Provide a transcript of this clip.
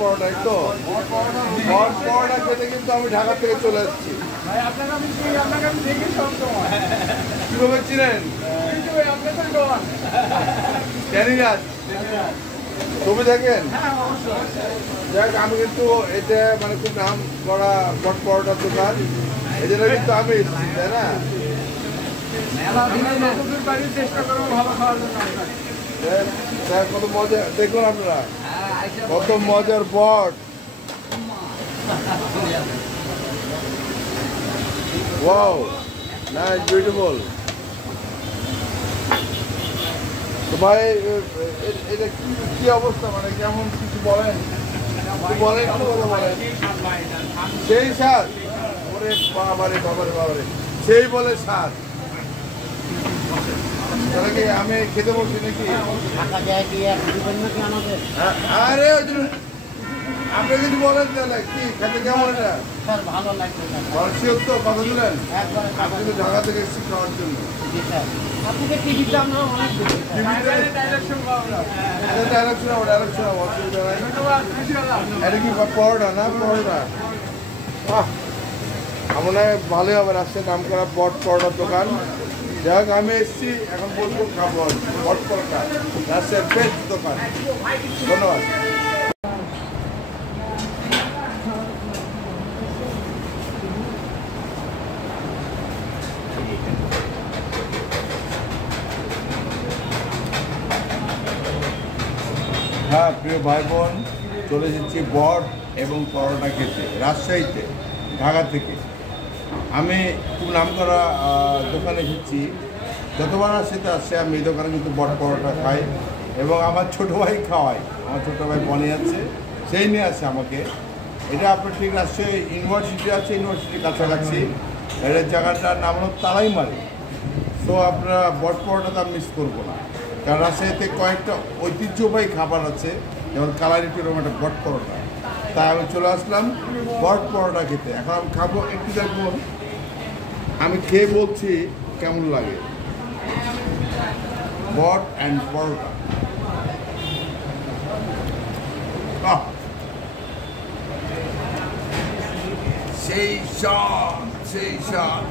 পরোটা তো পরোটা খেতে কিন্তু আমি ঢাকা থেকে চলে এসেছি। কিভাবে চিনেন? ছবি দেখেন। যাক, আমি কিন্তু এটা মানে খুব নাম করা বট পরোটার দোকান, এই জন্য কিন্তু আমি এসেছি, তাই না? কত মজা দেখলেন আপনারা, কত মজার বট। Wow, nice, beautiful. তো ভাই, এটা কি অবস্থা, মানে কেমন কিছু বলেন? বলেন, বলেন। সেই স্বাদ, ওরে বাবারে বাবারে বাবারে, সেই বলে স্বাদ। তাহলে কি আমি খেতে বলছি নাকি? আরে আপনি যদি বলেন তাহলে কি খেতে কেমন? এটা ভালো লাগছে, তো কথা দিলেন। আপনি তো ঢাকা থেকে এসেছি খাওয়ার জন্য। এটা কি পরোটা না? পরোটা মনে হয় ভালোই হবে। রাস্তায় নাম করা বট পরোটার দোকান। যাই হোক, আমি এসেছি, এখন বলবো খাবো বট পরোটা, রাস্তায় বেস্ট দোকান। ধন্যবাদ। হ্যাঁ, প্রিয় ভাই বোন, চলে এসেছি বট এবং পরোটা খেতে রাজশাহীতে, ঢাকা থেকে। আমি খুব নাম করা দোকানে এসেছি, যতবার আসতে আসছে আমি এই দোকানে কিন্তু বট পরোটা খাই এবং আমার ছোটো ভাই খাওয়াই। আমার ছোটো ভাই বনে আছে, সেই নিয়ে আসে আমাকে। এটা আপনার ঠিক রাজশাহী ইউনিভার্সিটি আছে, ইউনিভার্সিটির কাছাকাছি। এর জায়গাটার নাম হলো তালাইমারি। তো আপনারা বট পরোটা তো মিস করবো না, কারণ রাজশাহীতে কয়েকটা ঐতিহ্যবাহী খাবার আছে, যেমন কালারিটির একটা বট পরোটা। তাই আমি চলে আসলাম বট পরোটা খেতে। এখন আমি খাবো, একটু দেখুন, আমি খেয়ে বলছি কেমন লাগে। বট অ্যান্ড পরোটা, সেই স্বাদ, সেই স্বাদ।